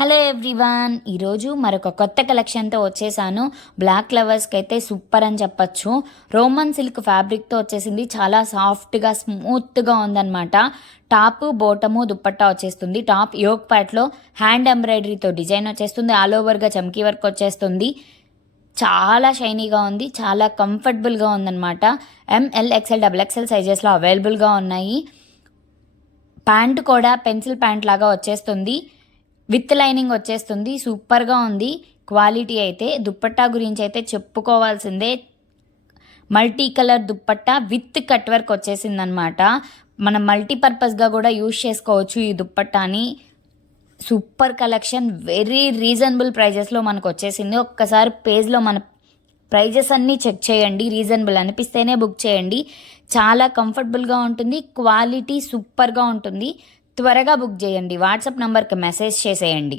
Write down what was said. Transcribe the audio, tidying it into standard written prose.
Hello everyone, ఈరోజు మరొక కొత్త కలెక్షన్తో వచ్చేసాను. బ్లాక్ లవర్స్కి అయితే సూపర్ అని చెప్పచ్చు. రోమన్ సిల్క్ ఫ్యాబ్రిక్తో వచ్చేసింది. చాలా సాఫ్ట్గా స్మూత్గా ఉందన్నమాట. టాప్ బోటము దుప్పట్టా వచ్చేస్తుంది. టాప్ యోక్ ప్యాట్లో హ్యాండ్ ఎంబ్రాయిడరీతో డిజైన్ వచ్చేస్తుంది. ఆల్ ఓవర్గా చమ్కీ వర్క్ వచ్చేస్తుంది. చాలా షైనీగా ఉంది, చాలా కంఫర్టబుల్గా ఉందన్నమాట. ఎంఎల్ ఎక్స్ఎల్ డబుల్ ఎక్స్ఎల్ సైజెస్లో అవైలబుల్గా ఉన్నాయి. ప్యాంట్ కూడా పెన్సిల్ ప్యాంట్ లాగా వచ్చేస్తుంది. విత్ లైనింగ్ వచ్చేస్తుంది. సూపర్గా ఉంది క్వాలిటీ అయితే. దుప్పట్టా గురించి అయితే చెప్పుకోవాల్సిందే. Multi colour dupatta with cut work వచ్చేసిందనమాట. మనం మల్టీపర్పస్గా కూడా యూజ్ చేసుకోవచ్చు ఈ దుప్పట్టాని. సూపర్ కలెక్షన్, వెరీ రీజనబుల్ ప్రైజెస్లో మనకు వచ్చేసింది. ఒక్కసారి పేజ్లో మన ప్రైజెస్ అన్నీ చెక్ చేయండి. రీజనబుల్ అనిపిస్తేనే బుక్ చేయండి. చాలా కంఫర్టబుల్గా ఉంటుంది, క్వాలిటీ సూపర్గా ఉంటుంది. త్వరగా బుక్ చేయండి. వాట్సాప్ నంబర్కి మెసేజ్ చేసేయండి.